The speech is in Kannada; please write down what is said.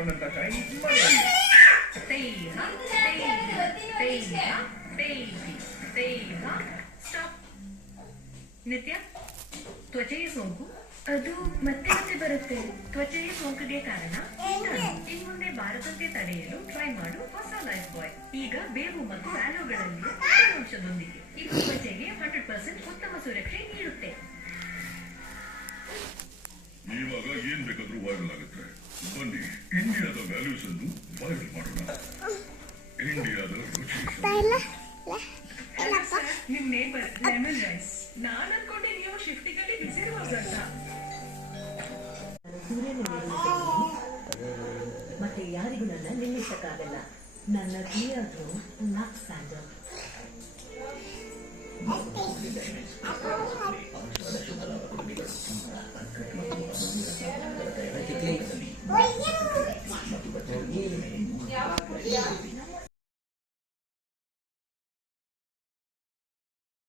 ಮಾಡ್ಕೊಂಡಂತ ಟೈಮ್ ತುಂಬಾನೇ ಇದೆ. ನಿತ್ಯ, ತ್ವಚೆಯ ಸೋಂಕು ಅದು ಮತ್ತೆ ಮತ್ತೆ ಬರುತ್ತೆ. ತ್ವಚೆಯ ಸೋಂಕಿಗೆ ಕಾರಣ ಇನ್ಮುಂದೆ ಬಾರದಂತೆ ತಡೆಯಲು ಟ್ರೈ ಮಾಡು ಹೊಸ ಲೈಫ್ ಬಾಯ್. ಈಗ ಬೇವು ಮತ್ತು ಆಲೋಗಳಲ್ಲಿ ಅಂಶದೊಂದಿಗೆ ಇದು ತ್ವಚೆಗೆ 100% ಉತ್ತಮ ಸುರಕ್ಷೆ ನೀಡುತ್ತೆ. ಇವಾಗ ಏನ್ ಬೇಕಾದ್ರೂ ವೈರಲ್ ಆಗುತ್ತೆ. ಬನ್ನಿ ಇಂಡಿಯಾದ ವ್ಯಾಲ್ಯೂಸ್ ಅನ್ನು ವೈರಲ್ ಮಾಡೋಣ. ಇಂಡಿಯಾದ ರುಚಿ. ನಿಮ್ ನೇಬರ್ ಲೆಮನ್ ರೈಸ್. ನಾನು ಅನ್ಕೊಂಡೆ ನೀವು ಶಿಫ್ಟಿಗಾಗಿ ಬಿಸಿ ಅಂತ. ಮತ್ತೆ ಯಾರಿಗೂ ನನ್ನ ನಿಲ್ಲಿಸಕ್ಕಾಗಲ್ಲ. ನನ್ನ ಪ್ರಿಯರು ಲಾಕ್ ಸ್ಯಾಂಡಲ್.